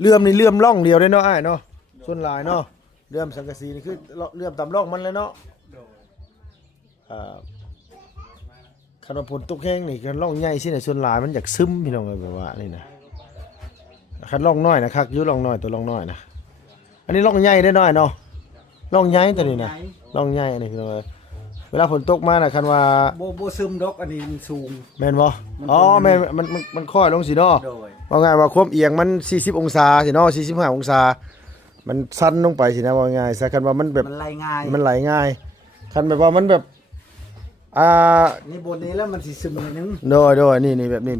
เลื่อมนี่เลื่อมร่องเดียวได้เนาะอ้ายเนาะส่วนหลายเนาะเลื่อมสังกะสีนี่คือเลื่อมตามร่องมันเลยเนาะอ่าคันว่าฝนตกแห้งนี่คันร่องใหญ่สิเนี่ยส่วนหลายมันอยากซึมพี่น้องเอ้ยแบบว่านี่นะคันร่องน้อยนะคักอยู่ร่องน้อยตัวร่องน้อยนะอันนี้ร่องใหญ่ได้น้อยเนาะร่องใหญ่ตัวนี้นะร่องใหญ่อันนี้พี่น้องเอ้ยเวลาฝนตกมาน่ะคันว่าโบซึมดอกอันนี้มันสูงแม่นบ่อ๋อแม่นมันค่อยลงสิเนาะโดยว่าไงว่าความเอียงมัน40องศาสิเนาะ45องศามันสั้นลงไปสินะว่าง่ายซะคันว่ามันแบบมันไหลง่ายมันไหลง่ายคันแบบว่ามันแบบนี่บนนี้แล้วมันสิซึมเลยนึงโดยนี่แบบนี้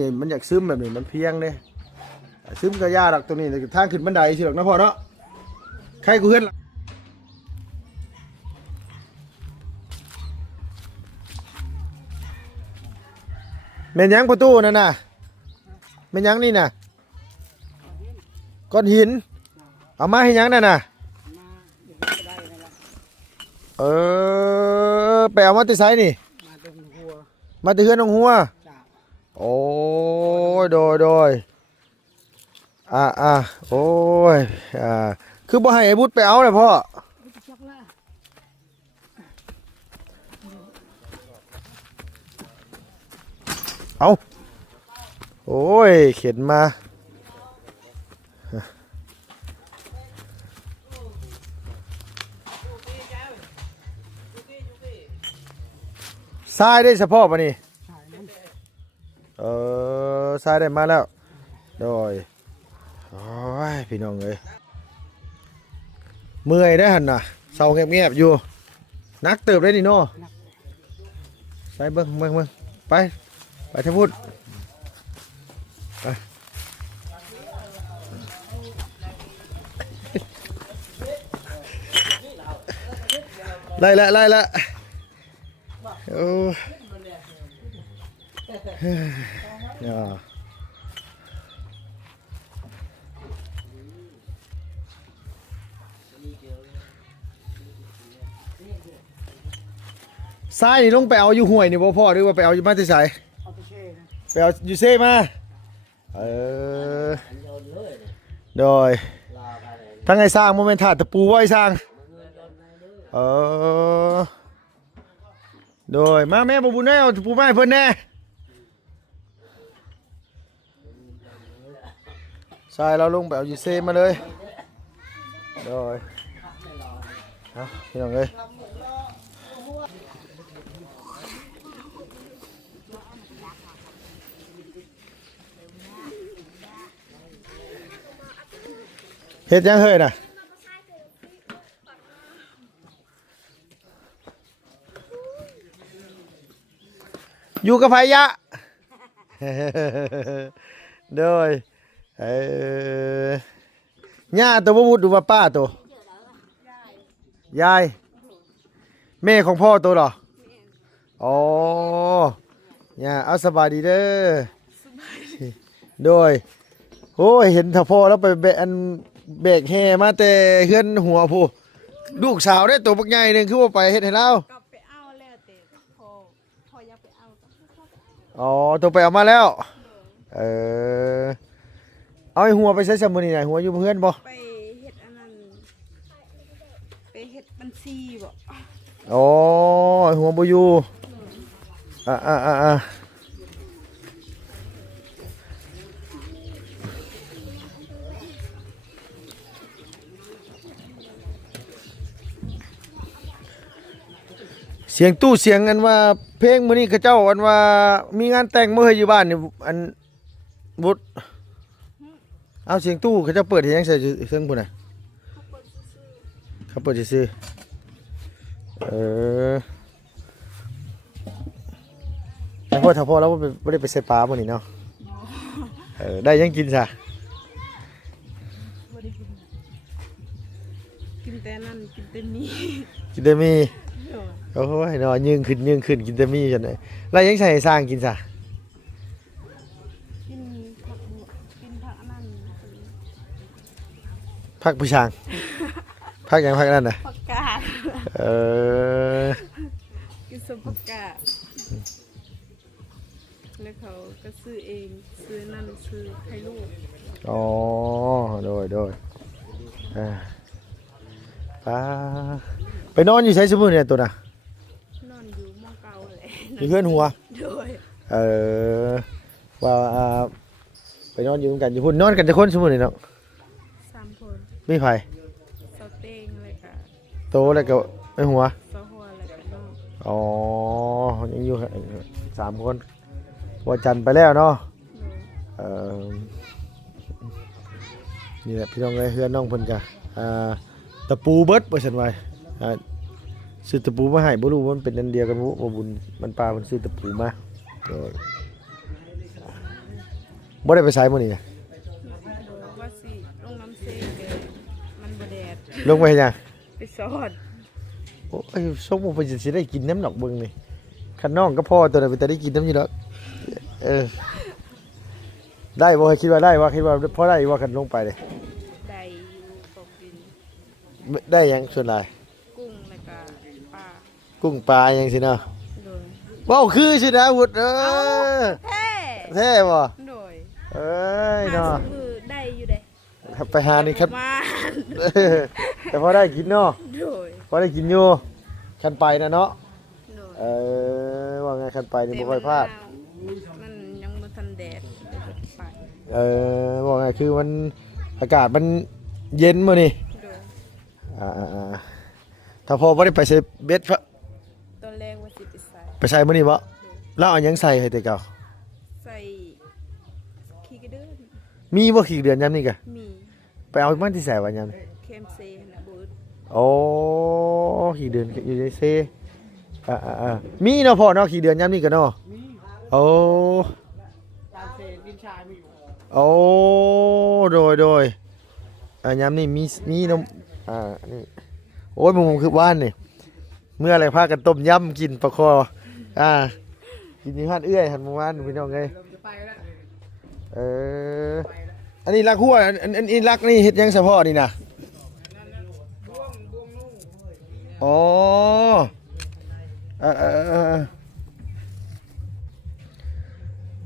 นี่มันอยากซึมแบบนี้มันเพียงเด้ซึมก็ยากดอกตัวนี้ทางขึ้นบันไดสิดอกนะพ่อเนาะใครกูเฮือนแม่นยังประตูนั่นน่ะแม่นยังนี่น่ะก้อนหินเอามาให้ยังนั่นน่ะไปเอามาติไซนี่มาติเฮือนน้องหัวโอ้ยโดยโอ้ยคือบ่ให้ไอ้บุตรไปเอาเลยพ่อเอาโอ้ยเข็นมาทรายได้เฉพาะปะนี่ทรายได้มาแล้วโดยโอ้ยพี่น้องเอ้ยเมื่อยได้หันน่ะเศร้าเงียบๆอยู่นักเติบได้ดิโน่ใส่เบิ้งไปเทพูดไปไล่ละโอ้ทรายนี่ลงไปเอาอยู่ห่วยนี่บ่พ่อหรือว่าไปเอาอยู่บ้านที่ไสไปเอาอยู่เซ่มาโดยทั้งไอ้สร้างโมเมนต์ถาดตะปูไว้สร้างโดยมาแม่บุญแน่เอาตะปูไม้เพิ่นแน่ทรายเราลงไปเอาอยู่เซ่มาเลยโดยพี่น้องเอ้ยเฮ็ดยังเฮ้ยน่ะอยู่กับไผยะโดยย่าตัวบ่มุดดูว่าป้าตัวยายแม่ของพ่อตัวเหรออ๋อย่าเอาสบายดีเด้อโดยโอ้ยเห็นถ้าพ่อแล้วไปแบกแห่มาแต่เฮือนหัวผู้ลูกสาวได้ตัวบักใหญ่นึงคือว่าไปเฮ็ดให้เราก็ไปเอาแล้วแต่พออยากไปเอาก็อ๋อตัวไปเอามาแล้วเอาไอ้หัวไปใช้สมุนนี่ไหนหัวอยู่เพื่อนบ่ไปเฮ็ดอันนั้นไปเฮ็ดบัญชีบ่อ๋อหัวบ่อยู่เสียงตู้เสียงอันว่าเพลงมื้อนี้เขาเจ้าอันว่ามีงานแต่งมื้ออยู่บ้านนี่อันบุตรเอาเสียงตู้เขาเจ้าเปิดให้ยังใส่เสียงพุ่นน่ะเขาเปิดซื่อแต่พ่อถ้าพ่อแล้วไม่ได้ไปใส่ปลามื้อนี้เนาะได้ยังกินซะบ่ได้กินแต่นั่นกินแต่นี้กินแต่มีโอ้ยเนาะยืงขึ้นกินแต่มีจังได๋แล้วยังใส่สร้างกินซะกินผักอันนั้นผักผู้ช้างผักหยังผักนั่นน่ะผักกาดกินสมผักกาดแล้วเขาก็ซื้อเองซื้อนั่นซื้อไข่ลูก อ๋อโดยไปนอนอยู่ใช้สมุนเนี่ยตัวน่ะ นอนอยู่หมองเก่าเลย มีเพื่อนหัว โดย ว่าไปนอนอยู่กันอยู่พุ่นนอนกันจะคนสมุนนี่เนาะ 3 คน มีไผ เสาเต็งเลยก็ โตแล้วก็ไม่หัว เสาหัวเลยก็นอก อ๋อยังอยู่3 คนวันจันทร์ไปแล้วเนาะ โดย นี่แหละพี่น้องเอ้ยเฮือนน้องเพิ่นกะตะปูเบิดว่าซั่นไว้ซื้อตะปูมาให้บ่รู้ว่ามันเป็นอันเดียวกันบ่บุญมันปลาเพิ่นซื้อตะปูมาบ่ได้ไปไสมื้อนี้ โดยว่าสิลงน้ำเซเด้มันบ่แดด ลงไปเฮ็ดหยัง ไปสอด โอ้ยส่งบ่ไปสิได้กินน้ำดอกเบิ่งนี่คันน้องกับพ่อตัวน่ะไปแต่ได้กินน้ำอยู่ดอกได้บ่คิดว่าได้ว่าคิดว่าพอได้ว่าคันลงไปเด้ ได้อยู่ตกดิน ได้หยังส่วนหลาย กุ้งแล้วก็ปลา กุ้งปลาหยังสิเนาะ โดย ว้าวคือสินะวุฒิแท้ แท้บ่ โดย เอ้ยเนาะ คือได้อยู่เด้ ไปหานี่ครับ มา แต่พอได้กินเนาะ โดย พอได้กินอยู่คันไปนะเนาะ โดย ว่าไงคันไปนี่บ่ค่อยพลาด มันยังบ่ทันแดดเดี๋ยวจะไป ว่าไงคือมันอากาศมันเย็นมื้อนี่ โดย ถ้าพอบ่ได้ไปใส่เบ็ดพะ ตอนแรกว่าสิไปใส่ ไปใส่มื้อนี้บ่แล้วเอาหยังใส่ให้แต่เก่า ใส่ขี้กระเดือน มีบ่ขี้เดือนยามนี้กะ มี ไปเอามันที่ใส่วันยามนี้ เคมเซนะบูด โอ้ขี้เดือนอยู่ในเซมีเนาะพ่อเนาะขี้เดือนยามนี้ก็เนาะโอ้ ตามเศษดินชายมีอยู่ โอ้โดยยามนี้มีน้ำนี่โอ้ยมึงคือบ้านนี่เมื่ออะไรพากันต้มยำกินปลาคอกินที่บ้านเอื้อยหันมาบ้านพี่น้องไง เริ่มจะไปแล้ว อันนี้รักหัวอันนี้รักนี่เฮ็ดยังเฉพาะนี่นะ บ่วงนู่น อ๋อ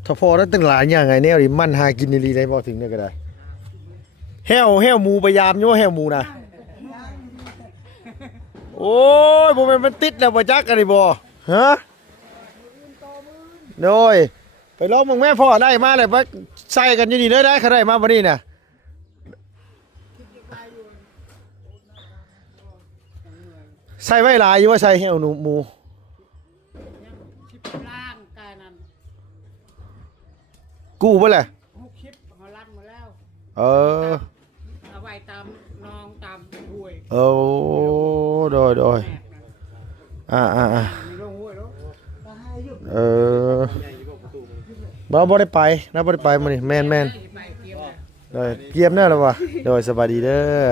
ถ้าพอแล้วตั้งหลายอย่างไงแนวดิมันหากินดีๆได้บ่ถึงเนี่ยก็ได้แห้วหมูพยายามอยู่ว่าแห้วหมูนะโอ้ยบ่แม่นมันติดแล้วบ่จักกันนี่บ่ฮะโดยไปลองมึงแม่พ่อได้มาเลยว่าใส่กันอยู่นี่เด้อได้เขาได้มาบ่นี่น่ะใส่ไว้หลายอยู่ว่าใส่แห้วหมู ชิปล่างกายนั้น กู้บ่แหละ 6ชิปเขาลั่นหมดแล้ว เออ เอาไว้ตามนองตามห้วย โอ้โดย แม่นะ มีลงห้วยแล้ว บ่ได้ไปนะบ่ได้ไปมื้อนี้แม่น ไปเกี่ยวนะ โดยเกียมแน่แล้ววะโดยสบายดีเด้อ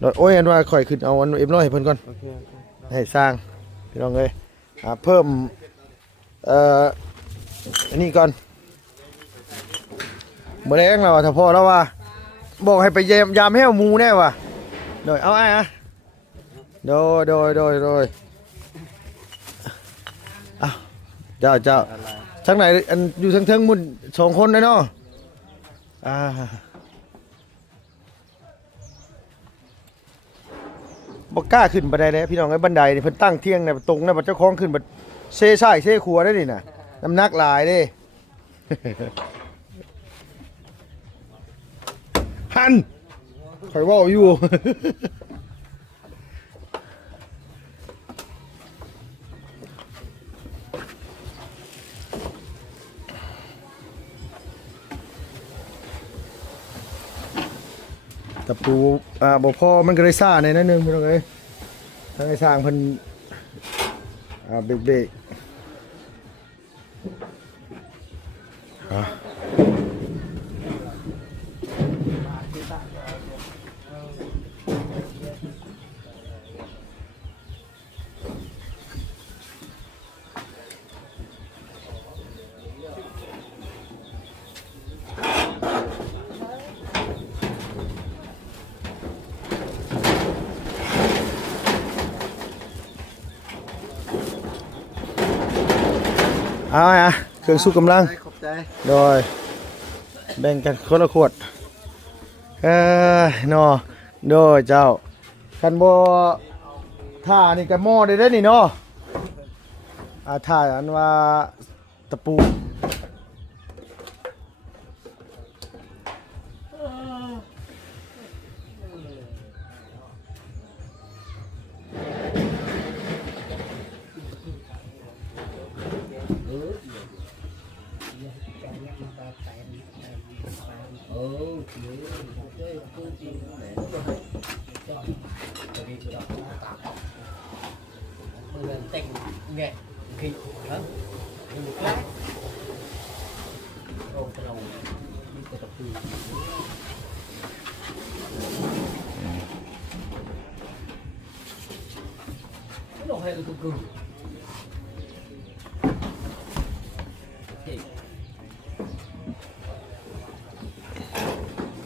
โดยโอ้ยอันว่าข่อยขึ้นเอาอันเอ็มร้อยให้เพิ่นก่อนให้สร้างพี่น้องเอ้ยเพิ่มอันนี้ก่อนบ่แรงแล้วถ้าพอแล้วว่าบอกให้ไปยามแห้วหมูแน่ว่ะโดยเอาไอ้โดยเจ้าทั้งไหนอันอยู่ทั้งมุ่น2 คนเลยเนาะบ่กล้าขึ้นบันไดเลยพี่น้องไอ้บันไดนี่เพิ่นตั้งเที่ยงเนี่ยตรงนะบัดเจ้าของขึ้นบัดเซ่ซ้ายเซ่ขวาได้นี่น่ะน้ำหนักหลายเด้ หันข่อยเว้าอยู่ ตะปูบ่พอมันก็ได้ซ่าในนั้นนึงพี่น้องเอ้ยทางไอ้สร้างเพิ่นเบรกเครื่องสู้กำลัง ขอบใจ โดยแบ่งกันคนละขวด เนาะโดยเจ้าคันบ่ท่านี่ก็หม้อได้เด้อนี่เนาะท่าอันว่าตะปู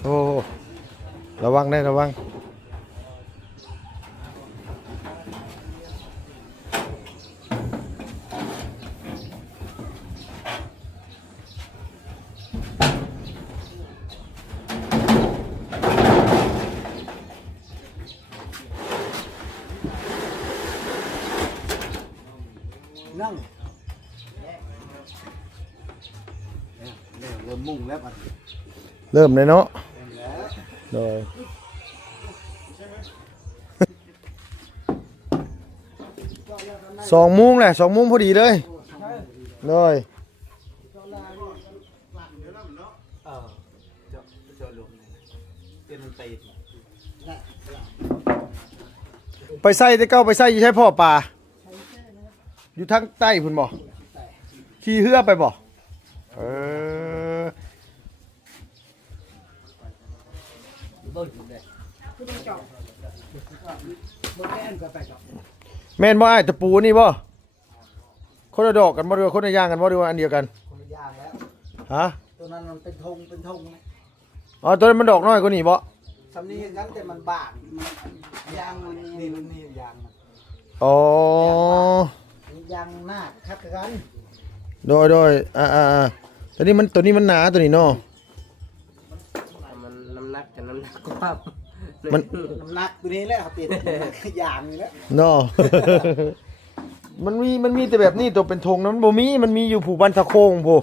โอ้ระวังได้ระวังนั่งเริ่มมุ่งแล้วบัด เริ่มเลยเนาะโดย2 โมงแหละ2 โมงพอดีเลยโดยไปใส่แต่เก้าไปใส่อยู่ใช่พ่อป่าอยู่ทางใต้พุ่นบ่ขี่เรือไปบ่แม่นบ่อ้ายตะปูนี่บ่คนละดอกกันบ่หรือว่าคนละอย่างกันบ่หรือว่าอันเดียวกัน คนละอย่างแล้ว ฮะ ตัวนั้นมันเป็นธงนะ อ๋อตัวนั้นมันดอกน้อยกว่านี้บ่ สำนีกันแต่มันบางยางมันนี่ยางมัน อ๋อย างหน้าคัดกัน โดยตัวนี้มันหนาตัวนี้เนาะ มันน้ำหนักกับน้ำหนักกว่า มัน น้ำหนักตัวนี้แหละเขาติดยางนี่แหละ เนาะ มันมีแต่แบบนี้ตัวเป็นธงนะมันบ่มีมันมีอยู่ผู้บ้านตะโคงผู้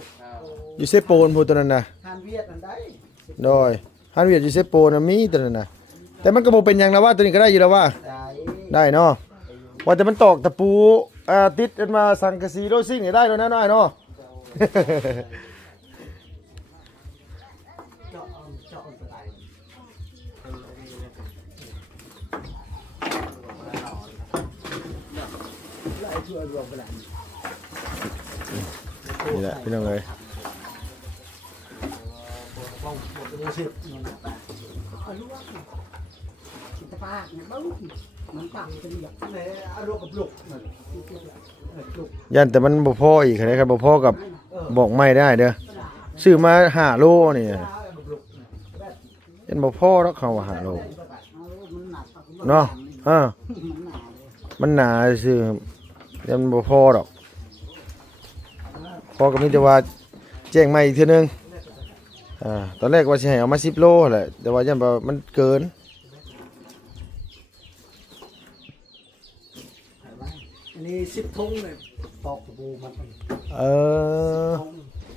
อยู่เซโปนผู้ตัวนั้นน่ะ ทานเวียดนั่นได้ โดยฮันเวียดอยู่เซโปนน่ะมีตัวนั้นน่ะแต่มันก็บ่เป็นหยังนะว่าตัวนี้ก็ได้อยู่แล้วว่า ได้ ได้เนาะว่าแต่มันตอกตะปูติดกันมาสังกะสีโรซิ่งนี่ได้แล้วนะน้อยเนาะ เจาะสไลด์ นี่แหละพี่น้องเอ้ย รู้สึกมันปากเนี่ยบ้างมันปากเป็นแบบไหนอารมณ์กับลูกมันลูก ยันแต่มันบ่พออีกนะครับบ่พอกับบอกไม่ได้เด้อซื้อมา5 โลนี่ยันบ่พอแล้วเขาว่า5 โลเนาะมันหนาซื่อยันบ่พอดอกพอก็มีแต่ว่าแจ้งใหม่อีกเทื่อนึงตอนแรกว่าสิให้เอามา10 โลแหละแต่ว่ายันว่ามันเกิน อันนี้10 ทุ่งเลยตอกตะปูมัน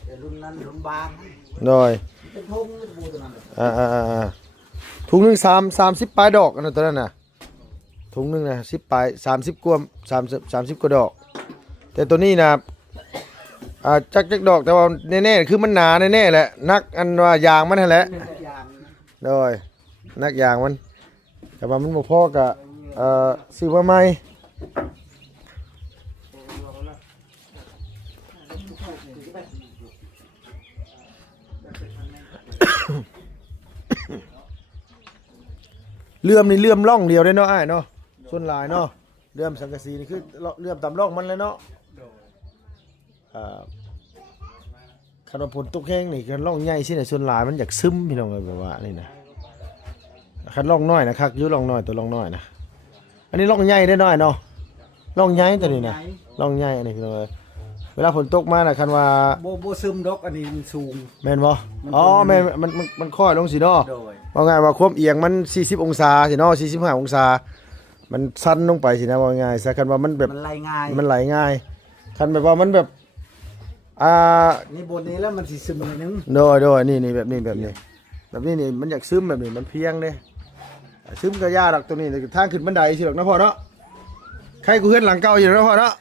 แต่รุ่นนั้นรุ่นบาง โดย เป็นทุ่งตะปูตัวนั้น ถุงหนึง30ปลายดอกอันนั้นตัวนั้นน่ะถุงหนึงน่ะ10ปลาย30กว่า30กว่าดอก แต่ตัวนี้น่ะจักดอกแต่ว่าแน่ๆคือมันหนาแน่ๆแหละนักอันว่ายางมันนั่นแหละ อย่าง โดยนักยางมันแต่ว่ามันบ่พอกับซื้อมาใหม่ เลื่อมนี่เลื่อมร่องเดียวได้เนาะอ้ายเนาะส่วนหลายเนาะเลื่อมสังกะสีนี่คือเลื่อมตามร่องมันเลยเนาะคันว่าฝนตกแห้งนี่คันร่องใหญ่สิเนี่ยส่วนหลายมันอยากซึมพี่น้องเอ้ยแบบว่านี่นะคันร่องน้อยนะครับอยู่ร่องน้อยตัวร่องน้อยนะอันนี้ร่องใหญ่ได้น้อยเนาะร่องใหญ่ตัวนี้นะร่องใหญ่อันนี้พี่น้องเอ้ย เวลาฝนตกมาน่ะคันว่า โบซึมดอกอันนี้มันสูง แม่นบ่อ๋อแม่นมันค่อยลงสิเนาะ โดย ว่าไงว่าความเอียงมัน40องศาสิเนาะ45องศามันสั้นลงไปสินะว่าง่ายซะคันว่ามันแบบ มันไหลง่าย มันไหลง่ายคันแบบว่ามันแบบนี่บนนี้แล้วมันสิซึมหน่อยนึง โดยนี่แบบนี้นี่มันอยากซึมแบบนี้มันเพียงเด้ซึมก็ยากดอกตัวนี้ทางขึ้นบันไดสิดอกนะพ่อเนาะใครกูเฮือนหลังเก่าอยู่นะพ่อเนาะ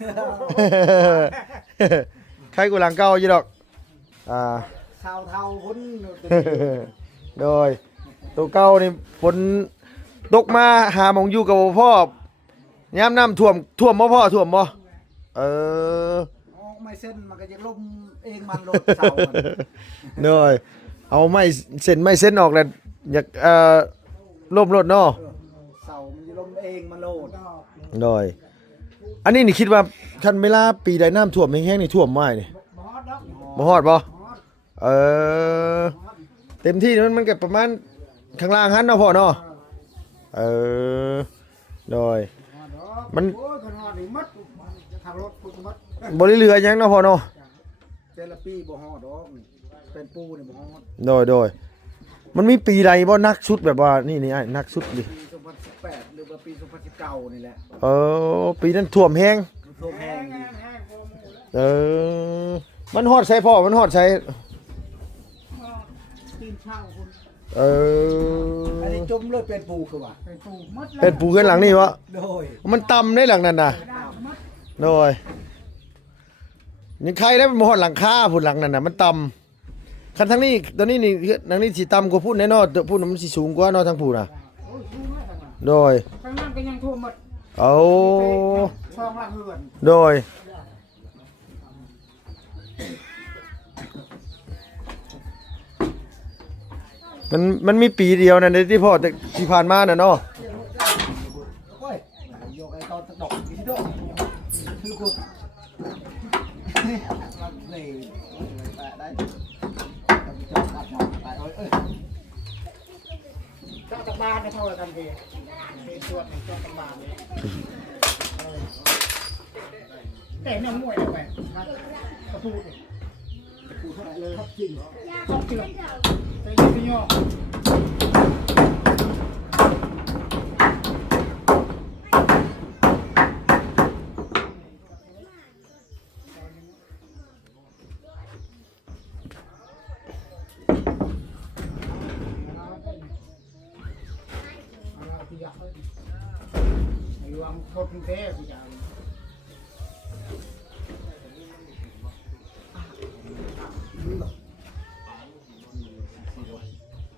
ใครกูหลังเก่าอยู่ดอกชาวเทาคน โดยตัวเก่านี่ฝนตกมาหาหมองอยู่กับพ่อยามน้ำท่วมบ่พ่อท่วมบ่ไม่เส้นมันก็จะล่มเองมันโลดเสามัน โดยเอาไม่เส้นออกแล้วอยากล่มรถเนาะ เสามันจะล่มเองมันโลด โดยอันนี้นี่คิดว่าคันเวลาปีใดน้ำท่วมแห้งๆนี่ท่วมบ่นี่บ่ฮอดบ่เต็มที่มันก็ประมาณข้างล่างหันเนาะพ่อเนาะโดยมันบ่ได้เหลือหยังเนาะพ่อเนาะ เจลปี้บ่ฮอดดอกเป็นปูนี่บ่ฮอด โดยมันมีปีใดบ่นักสุดแบบว่านี่ไอ้นักสุดดิ ปี2018หรือว่าปี2019นี่แหละ ปีนั้นท่วมแห้ง ท่วมแห้ง มันฮอดใส่พ่อมันฮอดใส่ ตีนเช่าคน อั นนี้จุ่มเลยเป็นปูคือว่า เป็นปูขึ้นหลังนี่วะ โดย มันต่ำได้หลังนั้นน่ะโดยนี่ใครได้มาฮอดหลังคาพุ่นหลังนั้นน่ะมันต่ำคันทั้งนี้ตัวนี้นี่ทางนี้สิต่ำกว่าพุ่นแน่นอนพุ่นมันสิสูงกว่าเนาะทางพุ่นน่ะโดย ข้างล่างก็ยังท่วมหมด เอา ช่องล่างเหือน โดยมันมีปีเดียวนั่นที่พ่อที่ผ่านมาน่ะเนาะ โอ้ยโยกไอ้ตอนตะดอกอีดอกคือกูนี่แปะได้เจ้าตะบานไม่เท่ากันดีเป็นส่วนของเจ้าตะบานนี่แต่เนี่ยมวยเลยแหวนกระพูดกระพูดเท่าไหร่เลยครับจริงต้องจริงแต่ยังไม่ย่อรถกรุงเทพกูจะ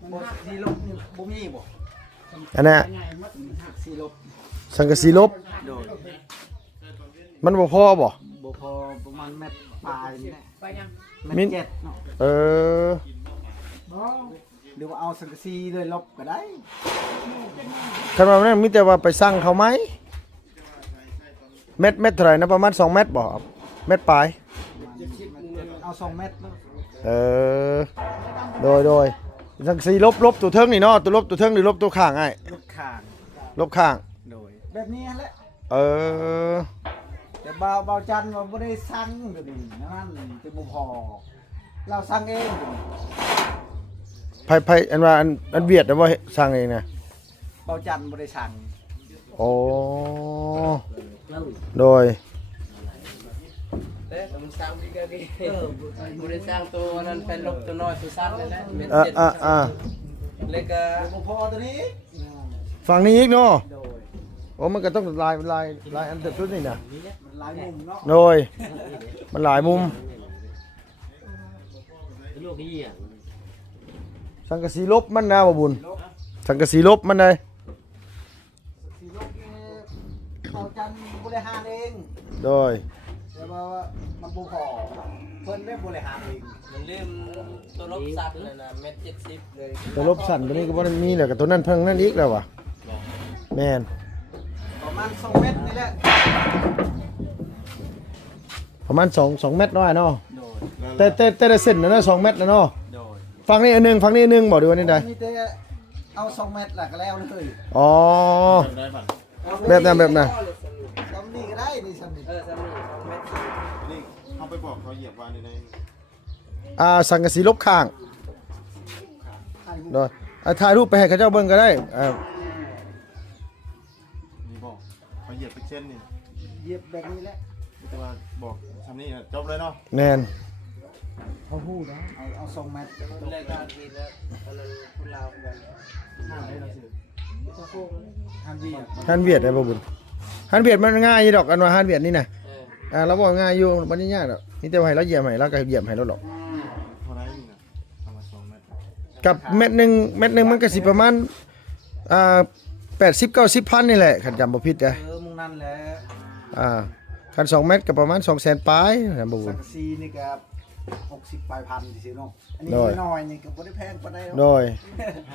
มันหักสีลบนี่บ่มีบ่ อันน่ะ หักสีลบ สังกะสีลบ โดย มันบ่พอบ่ บ่พอประมาณเม็ดปลายนี่แหละไปยังเม็ดเจ็ดเนาะ หรือว่าเอาสังกะสีเลยลบก็ได้ คันว่านั้นมีแต่ว่าไปสั่งเขาไหมเม็ดเท่าไหร่นะประมาณ2เม็ดบ่เม็ดปลาย เอา2เม็ดเนาะ โดยสังกะสีลบตัวเทิงนี่เนาะตัวลบตัวเทิงหรือลบตัวข้างไอ้ ลบข้าง ลบข้าง โดยแบบนี้แหละ แต่เบาจันว่าบ่ได้สั่งก็ดีนั่นจะบ่พอเราสั่งเองก็ดี ไผอันว่าอันเวียดนะว่าสั่งเองนะ เบาจันบ่ได้สั่ง โอ้โดย แต่มันสร้างดีก็ดีบ่ได้สร้างตัวนั้นเป็นลบตัวน้อยตัวสั้นนั่นแหละเม็ดเจ็ดเลยก็ บ่พอตัวนี้ ฝั่งนี้อีกเนาะ โดย โอ้มันก็ต้องลายอันเด็ดชุดนี่นะ มันหลายมุมเนาะ โดยมันหลายมุมสังกะสีลบมันนะบ่บุญสังกะสีลบมันเลย สีลบนี่เบาจันบ่ได้หาเอง โดย แต่ว่ามันบ่พอเพิ่นได้บ่ได้หาเอง มันลืมตัวลบสัตว์เลยนะเม็ด70เลย ตัวลบสั่นตัวนี้ก็บ่ได้มีแหละกับตัวนั้นเพิ่งนั่นอีกแล้วว่ะแม่น ประมาณ2เม็ดนี่แหละ ประมาณ2เม็ดน้อยเนาะ โดย แต่ละเส้นนะ2เม็ดนะเนาะ โดย ฝั่งนี้อันนึงฝั่งนี้อันนึงบ่ดูว่านี่ใด มีแต่เอา2เม็ดละก็แล้วเลย อ๋อแบบนั้น ซ้ำนี่ก็ได้นี่ซ้ำนี่ สามี2เม็ด นี่เอา ไปบอกเขาเหยียบวานในสังกะสีลบข้างโดยถ่ายรูปไปให้เขาเจ้าเบิ่งก็ได้นี่บอกเขาเหยียบไปเช่นนี่ เหยียบแบบนี้แหละ แต่ว่าบอกทำนี่จบเลยเนาะ แม่น เขาพูดนะเอา2 เมตร รายการทีแล้วตอนนั้นคุณลาวกัน ห้าเลยเราซื้อ ทันที ฮันเวียดได้บ่บุญฮันเวียดมันง่ายอยู่ดอกอันว่าฮันเวียดนี่น่ะเราบอกง่ายอยู่บ่ได้ยากดอกมีแต่ว่าให้เราเหยียบให้เราก็เหยียบให้เราหรอก เท่าไรนี่นะทำมา2 เมตร กับเม็ดหนึงมันก็สิประมาณ80-90 พันนี่แหละคันจำบ่ผิดเด้อ มึงนั่นแหละ คัน2 เม็ดก็ประมาณ 200,000ปลายนะบ่บุ สั ญ งกะสีนี่ก็60 ปลายพันสิเนาะอันนี้ โดย น้อยๆนี่ก็บ่ได้แพงปานใดหรอก โดย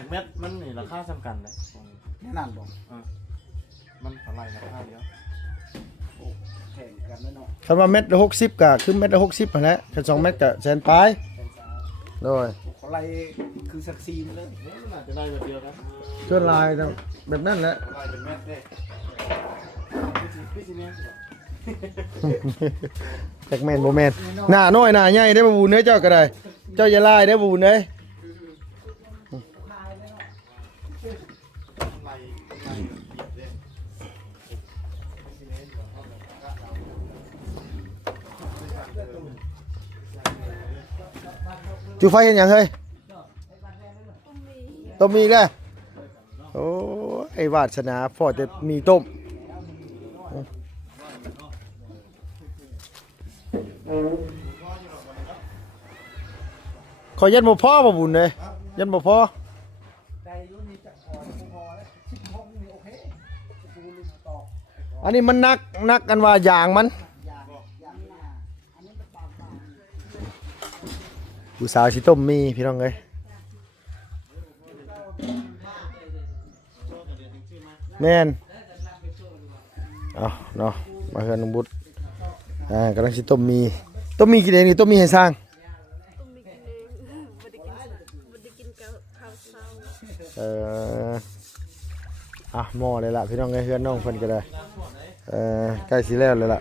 เม็ดมันนี่ราคาสำคัญเลย แน่นั่นบ่ มันเท่าไรราคาเดียว โอ้แข่งกันแน่เนาะ คันว่าเม็ดละ60ก็คือเม็ดละ60นั่นแหละคัน2 เม็ดก็แสนปลายโดย เขาไล่คือสักซีมาเลย มันอาจจะได้แบบเดียวนะ ส่วนลายแบบนั้นแหละ ได้เป็นเม็ดเด้พี่สิเนี่ย จักแม่นบ่แม่นหน้าน้อยหน้าใหญ่ได้บ่บุญเด้อเจ้าก็ได้เจ้าอย่าลายได้อบ่บุญเด้ย ไล่เหยียบเด้ จุไฟเห็นหยังเฮ้ยต้มมีอีกแล้วโอ้ไอ้วาสนาพอจะมีต้มขอยันบ่พอบ่บุญเลยยันบ่พอ ได้รุ่นนี้จะพอแล้ว16นี่โอเคจะดูลุงต่อ อันนี้มันนักกันว่าอย่างมันผู้สาวสิต้มมีพี่น้องเอ้ยแม่นเอาเนาะมาเฮือนน้องบุตรกำลังสิต้มมีกินเองนี่ต้มมีให้สร้าง ต้มมีกินเองบ่ได้กินกับข้าวเช้าหม้อเลยล่ะพี่น้องเอ้ยเฮือนน้องเพิ่นก็ได้ใกล้สิแล้วเลยล่ะ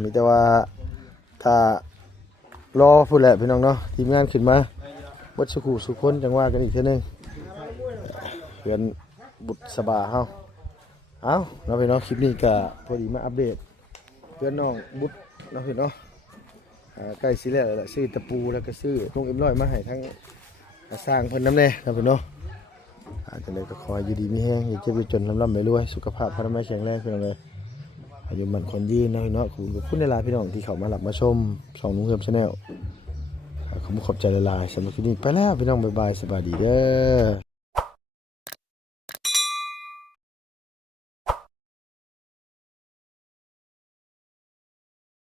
มีแต่ว่าถ้ารอพูดแหละพี่น้องเนาะทีมงานขึ้นมาวัดสุขุสุคนจังว่ากันอีกเทีนึงเพื่อนบุตรสบาเฮาเอาเนาะพี่น้องคลิปนี้ก็พอดีมาอัปเดตเพื่อนน้องบุตรเนาะพี่น้องใกล้สิแล้วแหละซื้อตะปูแล้วก็ซื้อพวกM100มาให้ทั้งสร้างเพิ่นน้ำแน่เนาะพี่น้องจังได๋ก็ขอให้อยู่ดีมีแฮงอย่าเจ็บอย่าจนร่ำรวยสุขภาพพระนามัยแข็งแรงพี่น้องเอ้ยอายุมันคนยืนนะพี่น้องขอบคุณในลาพี่น้องที่เข้ามารับมาชมช่องนุ่งเฮิมชาแนลขอบใจหลายๆสำหรับคลิปนี้ไปแล้วพี่น้องบ๊ายบายสบายดีเด้อ